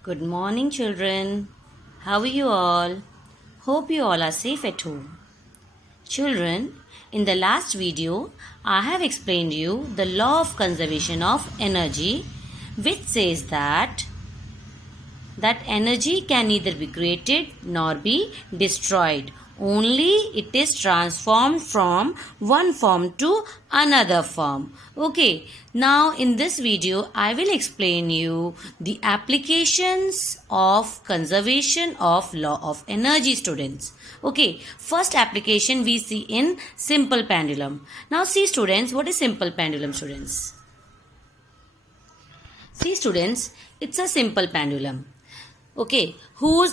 Good morning, children. How are you all? Hope you all are safe at home. Children, in the last video, I have explained you the law of conservation of energy, which says that energy can neither be created nor be destroyed. Only it is transformed from one form to another form. Okay, now in this video I will explain you the applications of conservation of law of energy, students. Okay, first application we see in simple pendulum. Now see, students, what is simple pendulum, students? See, students, it's a simple pendulum. Okay,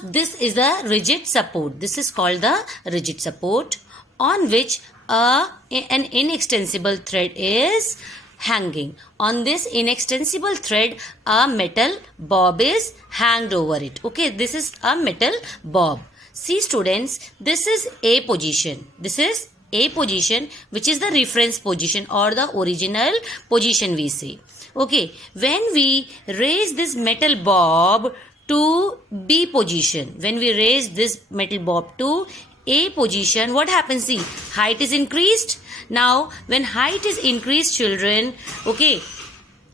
this is a rigid support. This is called the rigid support on which an inextensible thread is hanging. On this inextensible thread, a metal bob is hanged over it. Okay, this is a metal bob. See, students, this is A position. This is A position, which is the reference position or the original position, we say. Okay, when we raise this metal bob to B position, when we raise this metal bob to A position, what happens? See, height is increased. Now, when height is increased, children, okay,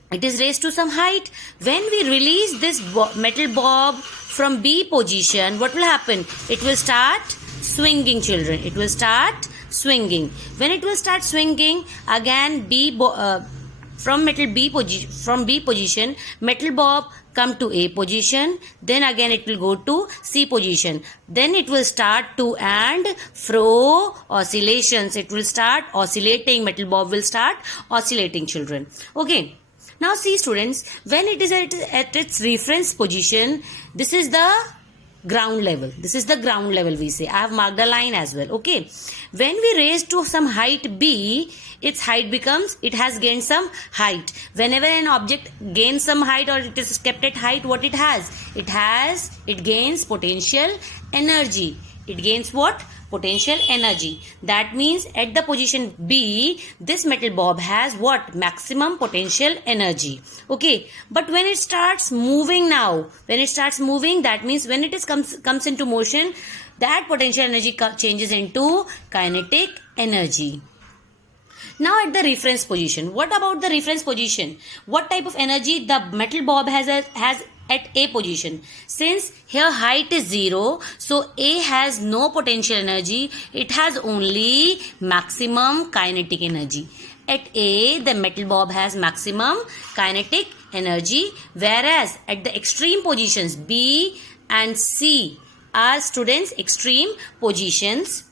it is raised to some height. When we release this metal bob from B position, what will happen? It will start swinging, children. It will start swinging. When it will start swinging, again from B position, metal bob come to A position, then again it will go to C position. Then it will start to and fro oscillations. It will start oscillating. Metal bob will start oscillating, children. Okay. Now see, students, when it is at its reference position, this is the ground level. This is the ground level, we say. I have marked a line as well. Okay. When we raise to some height B, its height becomes, it has gained some height. Whenever an object gains some height or it is kept at height, what it has? It gains potential energy. It gains what? Potential energy. That means at the position B, this metal bob has what? Maximum potential energy. Okay. But when it starts moving now, that means when it comes into motion, that potential energy changes into kinetic energy. Now at the reference position, what about the reference position? What type of energy the metal bob has at A position? Since here height is 0, so A has no potential energy. It has only maximum kinetic energy. At A, the metal bob has maximum kinetic energy, whereas at the extreme positions B and C are, students, extreme positions.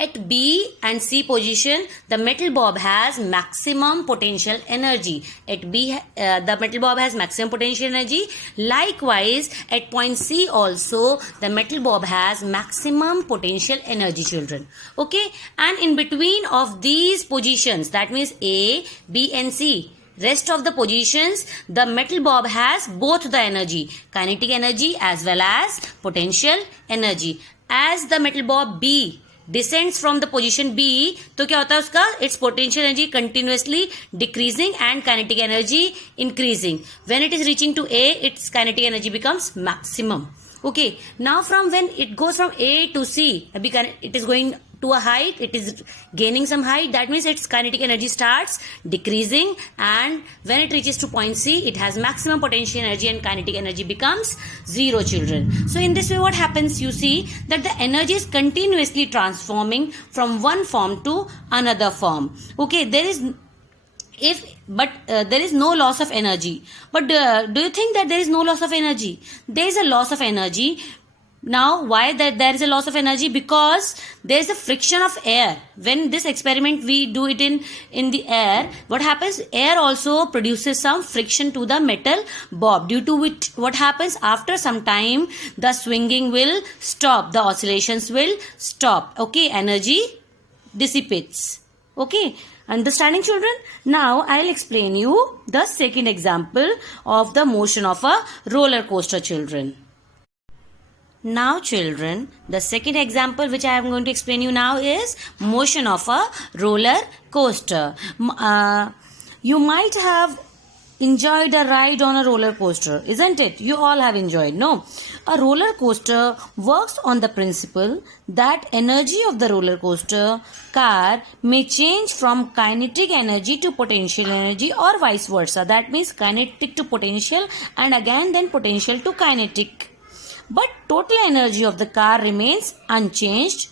At B and C position, the metal bob has maximum potential energy. At B, the metal bob has maximum potential energy. Likewise, at point C also, the metal bob has maximum potential energy, children. Okay, and in between of these positions, that means A, B and C, rest of the positions, the metal bob has both the energy, kinetic energy as well as potential energy. As the metal bob B descends from the position B, तो क्या होता है उसका? Its potential energy continuously decreasing and kinetic energy increasing. When it is reaching to A, its kinetic energy becomes maximum. Okay. Now from when it goes from A to C, it is going to a height, it is gaining some height. That means its kinetic energy starts decreasing, and when it reaches to point C, it has maximum potential energy and kinetic energy becomes 0, children. So in this way, what happens? You see that the energy is continuously transforming from one form to another form. Okay, there is no loss of energy. But do you think that there is no loss of energy? There is a loss of energy. Now, why that there is a loss of energy? Because there is a friction of air. When this experiment we do it in the air, what happens? Air also produces some friction to the metal bob, due to which what happens? After some time, the swinging will stop, the oscillations will stop. Okay, energy dissipates. Okay, understanding, children? Now I'll explain you the second example of the motion of a roller coaster, children. Now, children, the second example which I am going to explain you now is motion of a roller coaster. You might have enjoyed a ride on a roller coaster, isn't it? You all have enjoyed, no? A roller coaster works on the principle that energy of the roller coaster car may change from kinetic energy to potential energy or vice versa. That means kinetic to potential and again then potential to kinetic. But total energy of the car remains unchanged.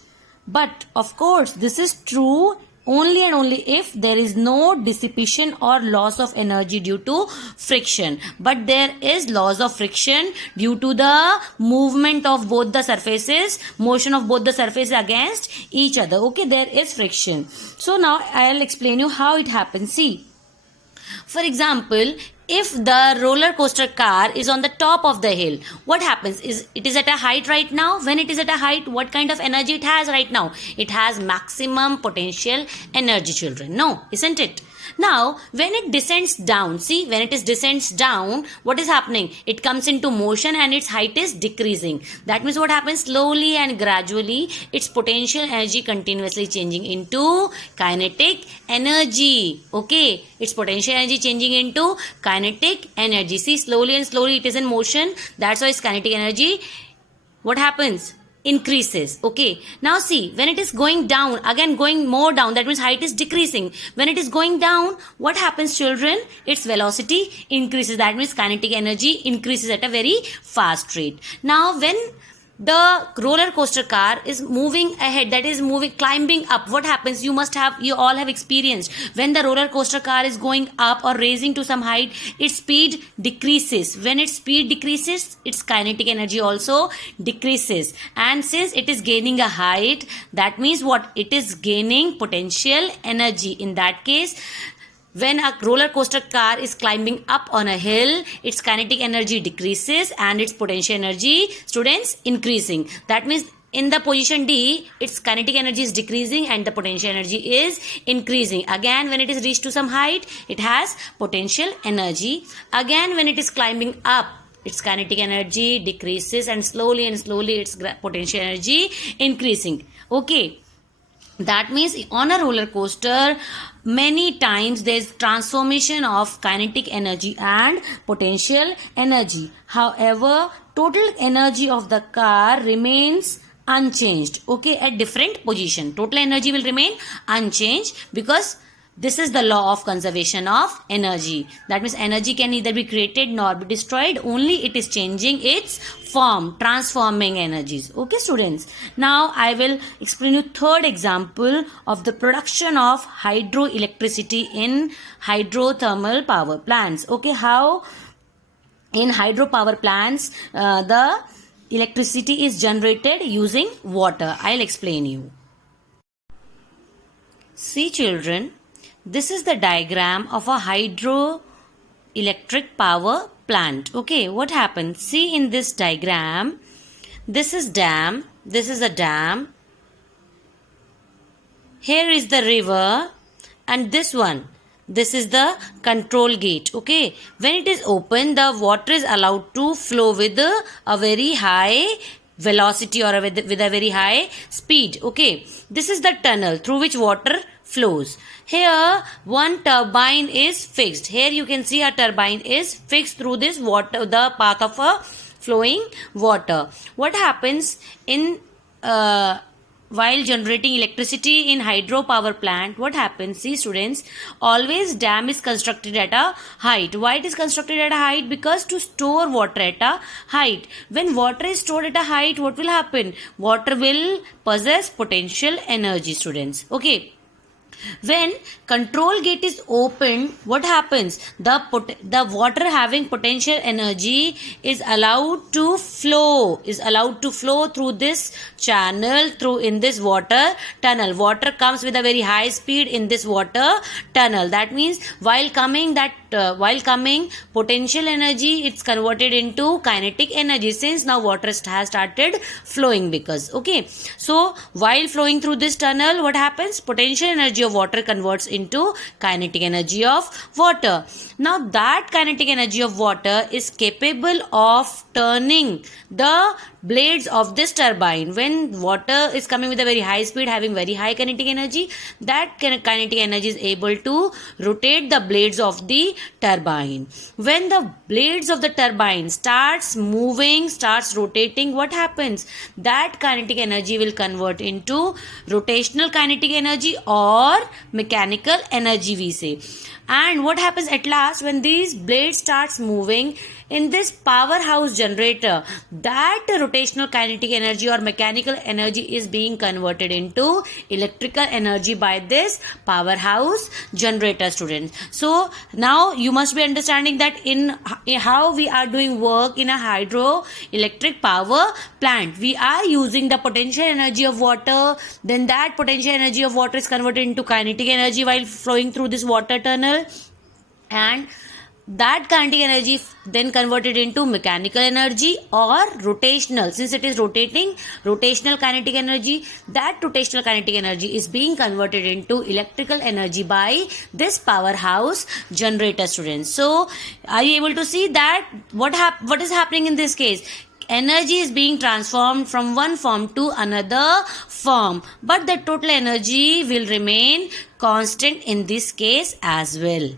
But of course, this is true only and only if there is no dissipation or loss of energy due to friction. But there is loss of friction due to the movement of both the surfaces, motion of both the surfaces against each other. Okay, there is friction. So now I'll explain you how it happens. See, for example, if the roller coaster car is on the top of the hill, what happens is it is at a height right now. When it is at a height, what kind of energy it has right now? It has maximum potential energy, children. No, isn't it? Now, when it descends down, see, when it is descends down, what is happening? It comes into motion and its height is decreasing. That means what happens? Slowly and gradually, its potential energy continuously changing into kinetic energy. Okay, its potential energy changing into kinetic energy. See, slowly and slowly it is in motion. That's why its kinetic energy, what happens? Increases. Okay, now see, when it is going down, again going more down, that means height is decreasing. When it is going down, what happens, children? Its velocity increases. That means kinetic energy increases at a very fast rate. Now when the roller coaster car is moving ahead, that is moving, climbing up, what happens? You all have experienced when the roller coaster car is going up or raising to some height, its speed decreases. When its speed decreases, its kinetic energy also decreases. And since it is gaining a height, that means what? It is gaining potential energy. In that case, when a roller coaster car is climbing up on a hill, its kinetic energy decreases and its potential energy, students, increasing. That means in the position D, its kinetic energy is decreasing and the potential energy is increasing. Again, when it is reached to some height, it has potential energy. Again, when it is climbing up, its kinetic energy decreases and slowly its potential energy increasing. Okay. That means on a roller coaster, many times there is transformation of kinetic energy and potential energy. However, total energy of the car remains unchanged. Okay, at different position. Total energy will remain unchanged because this is the law of conservation of energy. That means energy can neither be created nor be destroyed. Only it is changing its form, transforming energies. Okay, students. Now I will explain you third example of the production of hydroelectricity in hydrothermal power plants. Okay, how in hydropower plants the electricity is generated using water. I'll explain you. See, children. This is the diagram of a hydroelectric power plant. Okay, what happens? See in this diagram, this is dam, this is a dam. Here is the river and this is the control gate. Okay, when it is open, the water is allowed to flow with a very high velocity or with a very high speed. Okay, this is the tunnel through which water flows. Here one turbine is fixed. Here you can see a turbine is fixed through this water, the path of a flowing water. What happens in while generating electricity in hydropower plant? What happens? See, students, always dam is constructed at a height. Why it is constructed at a height? Because to store water at a height. When water is stored at a height, what will happen? Water will possess potential energy, students. Okay. When control gate is opened, what happens? The water having potential energy is allowed to flow through this channel, through in this water tunnel. Water comes with a very high speed in this water tunnel. That means while coming potential energy, it's converted into kinetic energy, since now water has started flowing. Because okay, so while flowing through this tunnel, what happens? Potential energy of water converts into kinetic energy of water. Now that kinetic energy of water is capable of turning the blades of this turbine. When water is coming with a very high speed, having very high kinetic energy, that kinetic energy is able to rotate the blades of the turbine. When the blades of the turbine starts moving, starts rotating, what happens? That kinetic energy will convert into rotational kinetic energy or mechanical energy, we say. And what happens at last when these blades starts moving in this powerhouse generator, that rotational kinetic energy or mechanical energy is being converted into electrical energy by this powerhouse generator, students. So now you must be understanding that in how we are doing work in a hydroelectric power plant. We are using the potential energy of water, then that potential energy of water is converted into kinetic energy while flowing through this water tunnel, and that kinetic energy then converted into mechanical energy or rotational. Since it is rotating, rotational kinetic energy, that rotational kinetic energy is being converted into electrical energy by this powerhouse generator, students. So are you able to see that what is happening in this case? Energy is being transformed from one form to another form, but the total energy will remain constant in this case as well.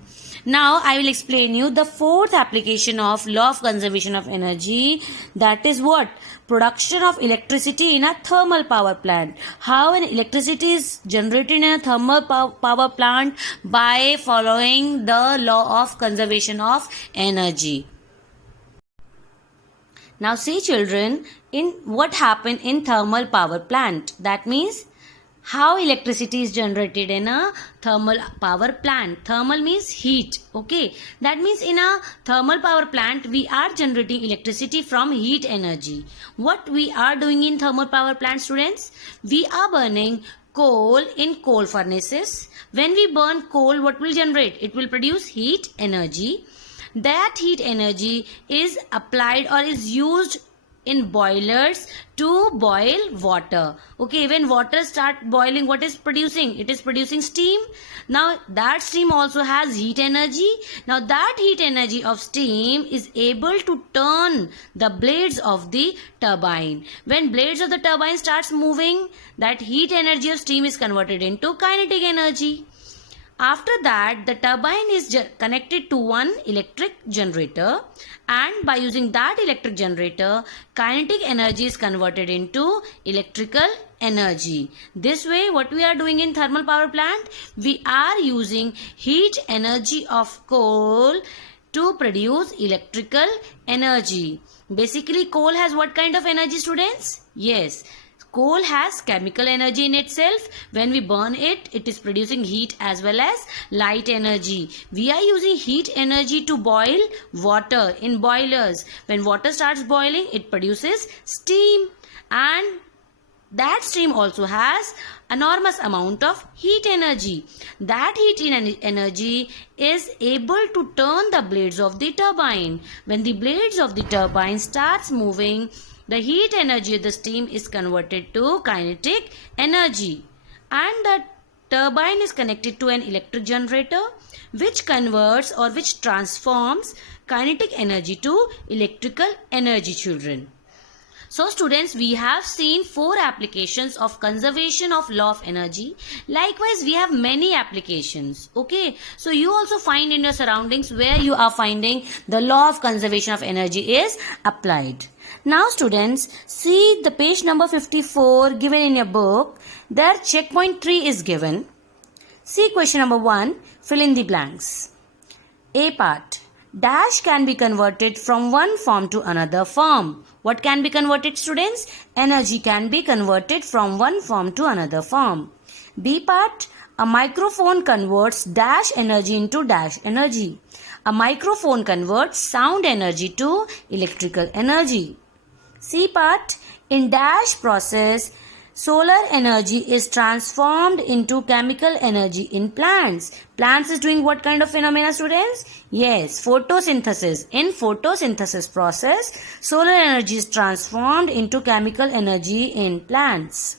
Now I will explain you the fourth application of law of conservation of energy, that is what? Production of electricity in a thermal power plant. How an electricity is generated in a thermal power plant? By following the law of conservation of energy. Now see children, in what happened in thermal power plant. That means how electricity is generated in a thermal power plant. Thermal means heat. Okay. That means in a thermal power plant, we are generating electricity from heat energy. What we are doing in thermal power plant, students? We are burning coal in coal furnaces. When we burn coal, what will generate? It will produce heat energy. That heat energy is applied or is used in boilers to boil water. Okay, when water start boiling, what is producing? It is producing steam. Now that steam also has heat energy. Now that heat energy of steam is able to turn the blades of the turbine. When blades of the turbine starts moving, that heat energy of steam is converted into kinetic energy. After that, the turbine is connected to one electric generator, and by using that electric generator, kinetic energy is converted into electrical energy. This way, what we are doing in thermal power plant, we are using heat energy of coal to produce electrical energy. Basically, coal has what kind of energy, students? Yes. Coal has chemical energy in itself. When we burn it, it is producing heat as well as light energy. We are using heat energy to boil water in boilers. When water starts boiling, it produces steam, and that steam also has enormous amount of heat energy. That heat energy is able to turn the blades of the turbine. When the blades of the turbine starts moving, the heat energy of the steam is converted to kinetic energy, and the turbine is connected to an electric generator which converts or which transforms kinetic energy to electrical energy, children. So students, we have seen 4 applications of conservation of law of energy. Likewise, we have many applications. Okay. So you also find in your surroundings where you are finding the law of conservation of energy is applied. Now students, see the page number 54 given in your book. There checkpoint 3 is given. See question number 1, fill in the blanks. A part. Dash can be converted from one form to another form. What can be converted, students? Energy can be converted from one form to another form. B part. A microphone converts dash energy into dash energy. A microphone converts sound energy to electrical energy. C part. In dash process, solar energy is transformed into chemical energy in plants. Plants is doing what kind of phenomena, students? Yes, photosynthesis. In photosynthesis process, solar energy is transformed into chemical energy in plants.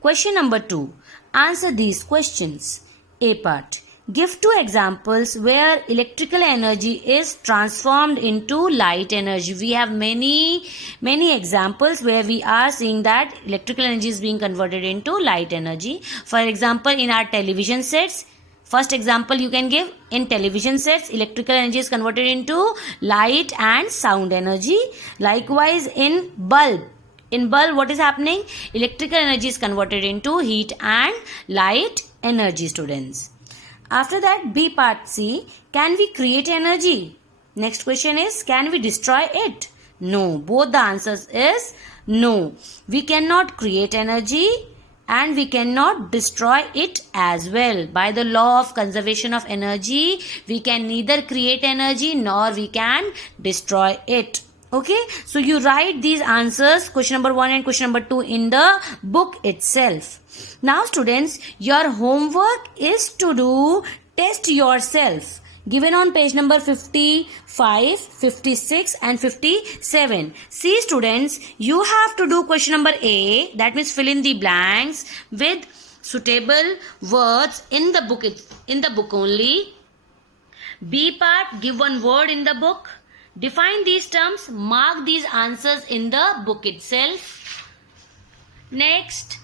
Question number 2. Answer these questions. A part. Give two examples where electrical energy is transformed into light energy. We have many examples where we are seeing that electrical energy is being converted into light energy. For example, in our television sets, first example you can give, in television sets, electrical energy is converted into light and sound energy. Likewise, in bulb, what is happening? Electrical energy is converted into heat and light energy, students. After that, B part C, can we create energy? Next question is, can we destroy it? No. Both the answers is no. We cannot create energy and we cannot destroy it as well. By the law of conservation of energy, we can neither create energy nor we can destroy it. Okay, so you write these answers, question number 1 and question number 2, in the book itself. Now students, your homework is to do test yourself, given on page number 55, 56 and 57. See students, you have to do question number A, that means fill in the blanks with suitable words in the book only. B part, give one word in the book. Define these terms, mark these answers in the book itself. Next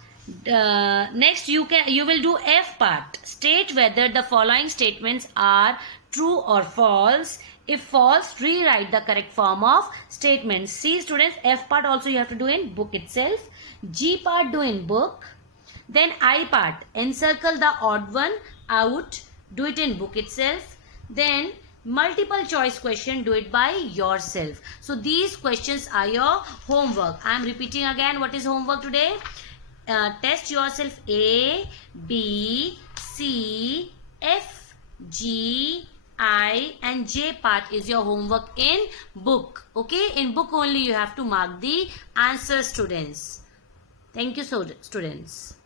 you will do F part. State whether the following statements are true or false. If false, rewrite the correct form of statements. See students, F part also you have to do in book itself. G part do in book. Then I part, encircle the odd one out, do it in book itself. Then multiple choice question, do it by yourself. So these questions are your homework. I am repeating again, what is homework today? Test yourself. A, B, C, F, G, I and J part is your homework in book. Okay, in book only you have to mark the answers, students. Thank you, so students.